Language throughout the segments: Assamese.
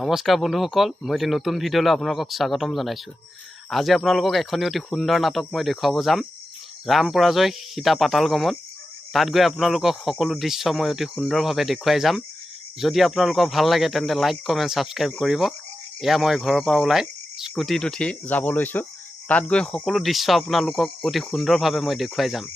নমস্কাৰ বন্ধুসকল, মই এটি নতুন ভিডিঅ'লৈ আপোনালোকক স্বাগতম জনাইছোঁ। আজি আপোনালোকক এখন অতি সুন্দৰ নাটক মই দেখুৱাব যাম। ৰাম পৰাজয় সীতা পাতাল গমন। তাত গৈ আপোনালোকক সকলো দৃশ্য মই অতি সুন্দৰভাৱে দেখুৱাই যাম। যদি আপোনালোকক ভাল লাগে তেন্তে লাইক কমেণ্ট ছাবস্ক্ৰাইব কৰিব। এয়া মই ঘৰৰ পৰা ওলাই স্কুটিত উঠি যাব লৈছোঁ। তাত গৈ সকলো দৃশ্য আপোনালোকক অতি সুন্দৰভাৱে মই দেখুৱাই যাম।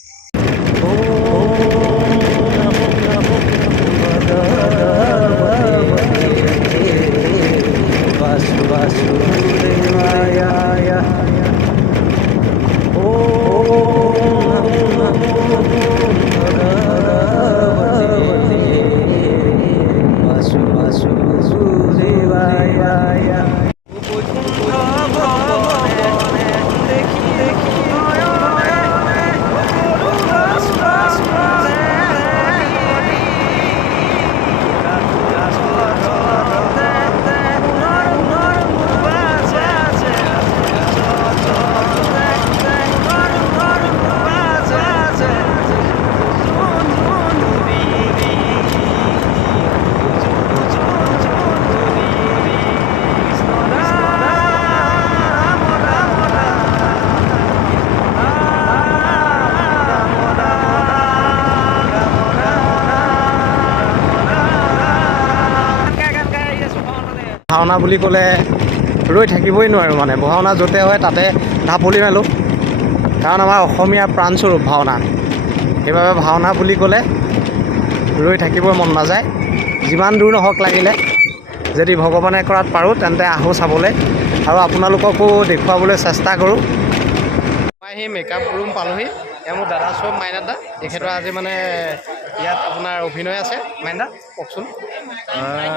ভাওনা বুলি ক'লে ৰৈ থাকিবই নোৱাৰোঁ, মানে ভাওনা য'তে হয় তাতে ঢাপলি মেলোঁ, কাৰণ আমাৰ অসমীয়াৰ প্ৰাণস্বৰূপ ভাওনা। সেইবাবে ভাওনা বুলি ক'লে ৰৈ থাকিবই মন নাযায়। যিমান দূৰ নহওক লাগিলে যদি ভগৱানে কৰাত পাৰোঁ তেন্তে আহোঁ চাবলৈ আৰু আপোনালোককো দেখুৱাবলৈ চেষ্টা কৰোঁ। মই সেই মেকআপ ৰুম পালোঁহি। এয়া মোৰ দাদা চব মাইনা দা, তেখেতৰ আজি মানে ইয়াত আপোনাৰ অভিনয় আছে। মাইনা কওকচোন।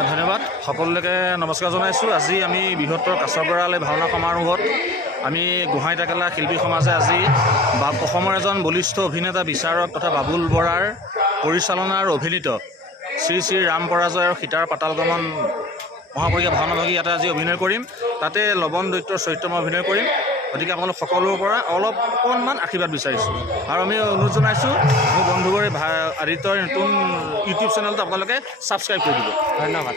ধন্যবাদ। সকলোকে নমস্কাৰ জনাইছোঁ। আজি আমি বৃহত্তৰ কাছবৰালে ভাওনা সমাৰোহত আমি গোহাঁই টেকেলা শিল্পী সমাজে আজি অসমৰ এজন বলিষ্ঠ অভিনেতা বিচাৰক তথা বাবুল বৰাৰ পৰিচালনাৰ অভিনীত শ্ৰী শ্ৰী ৰাম পৰাজয় আৰু সীতাৰ পাতাল গমন মহাপৰীক্ষা ভাওনাভাগী ইয়াতে আজি অভিনয় কৰিম। তাতে লৱণ দৈত্যৰ চৰিত্ৰ মই অভিনয় কৰিম। গতিকে আপোনালোক সকলোৰে পৰা অকণমান আশীৰ্বাদ বিচাৰিছোঁ আৰু আমি অনুৰোধ জনাইছোঁ মোৰ বন্ধুবোৰে আদিত্যৰ নতুন ইউটিউব চেনেলটো আপোনালোকে ছাবস্ক্ৰাইব কৰি দিব। ধন্যবাদ।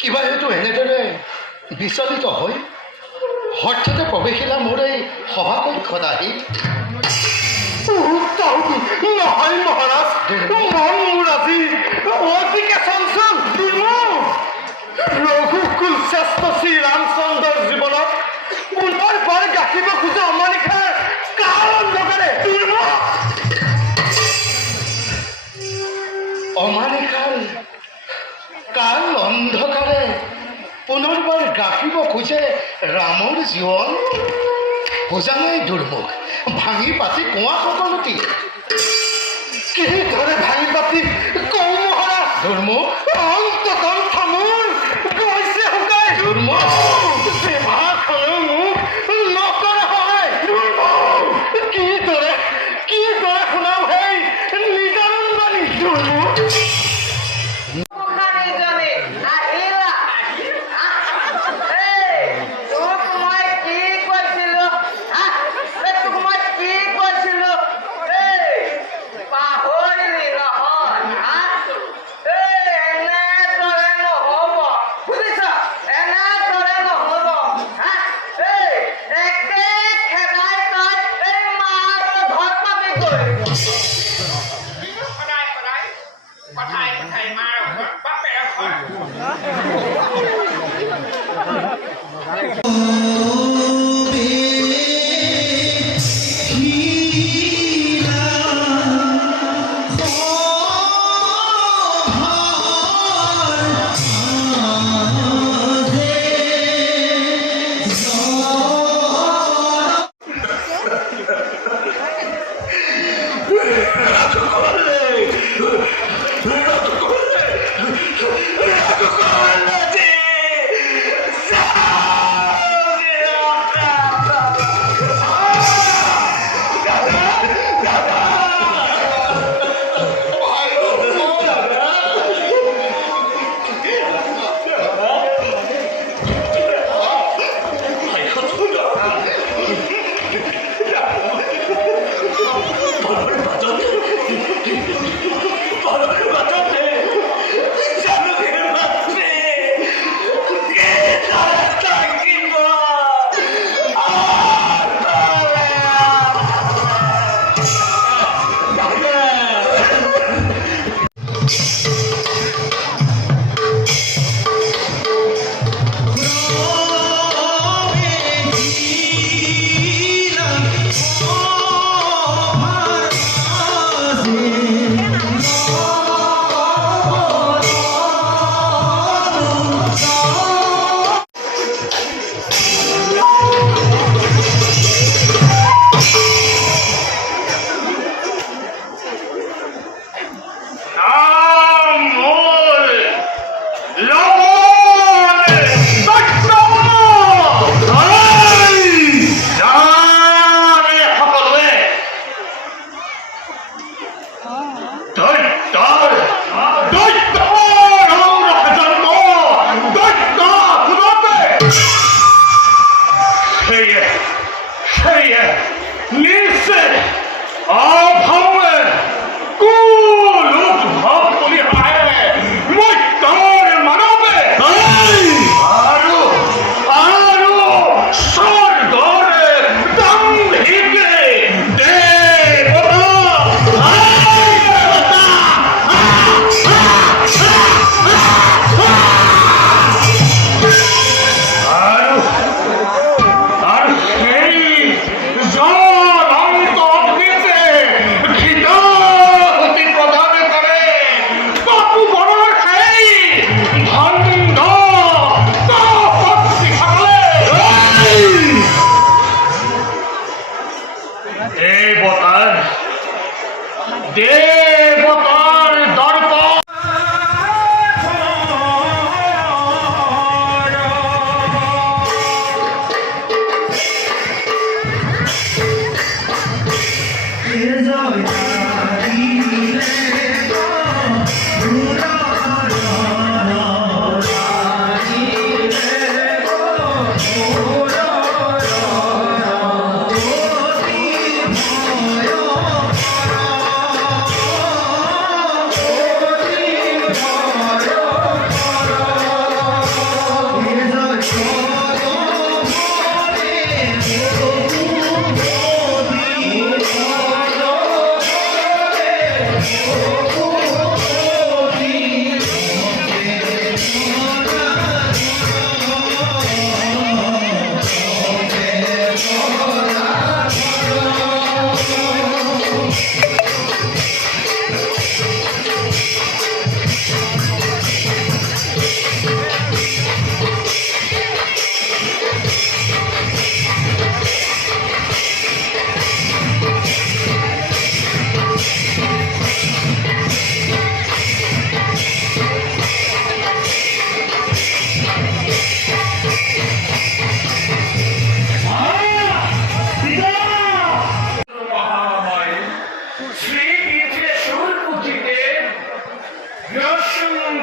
কিবা হেতু এনেদৰে বিচলিত হৈ হঠাতে প্ৰৱেশিলা মোৰ এই সভাকক্ষত আহি। নহয় মহাৰাজ, মন মোৰ আজি অতিকে চঞ্চল। ৰঘুকুল শ্ৰেষ্ঠ শ্ৰী ৰামচন্দ্ৰৰ জীৱনত পুনৰবাৰ গাঁঠিব খোজা অমানিশাৰ কাৰণ লগাৰে ৰাখিব খোজে ৰামৰ জীৱন বুজা নাই দুৰ্মুখ ভাঙি পাতি কোৱা সকলোটি কিদৰে ভাঙি পাতি কওঁ মহাৰাজ দুৰ্মুখ অন্ততম থামুৰ গৈছে শুকাই দুৰ্মুখ ভাষণে মোক নকৰা হয় কিদৰে শুনাও সেই নিজানন্দনী দুৰ্মুখ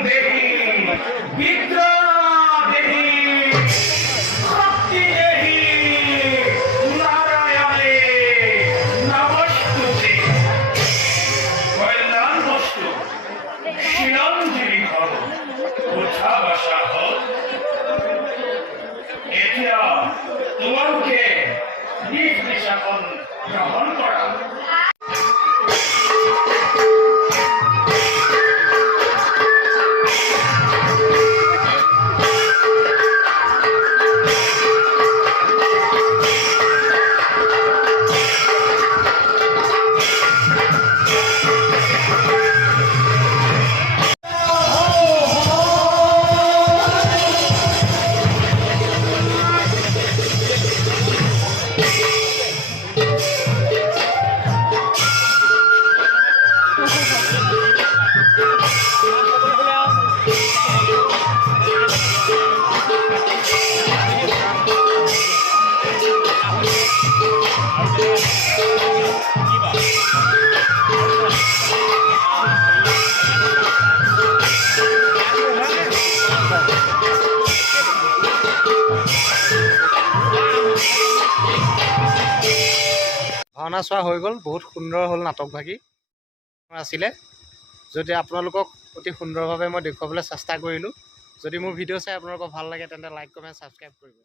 দেহি বিদ্ৰোহ দেহি শক্তি দেহি নাৰায়ণে নমস্তুতে কল্যাণ বস্তু শিৰঞ্জীবী ঘৰ উঠা বসা হোক এতিয়া তোমালোকে নিজ নিশাসন গ্ৰহণ কৰা ভাওনা চোৱা হৈ গ'ল, বহুত সুন্দৰ হ'ল নাটকভাগী আছিলে। যদি আপোনালোকক অতি সুন্দৰভাৱে মই দেখুৱাবলৈ চেষ্টা কৰিলোঁ। যদি মোৰ ভিডিঅ' চাই আপোনালোকৰ ভাল লাগে তেন্তে লাইক কমেণ্ট ছাবস্ক্ৰাইব কৰিব।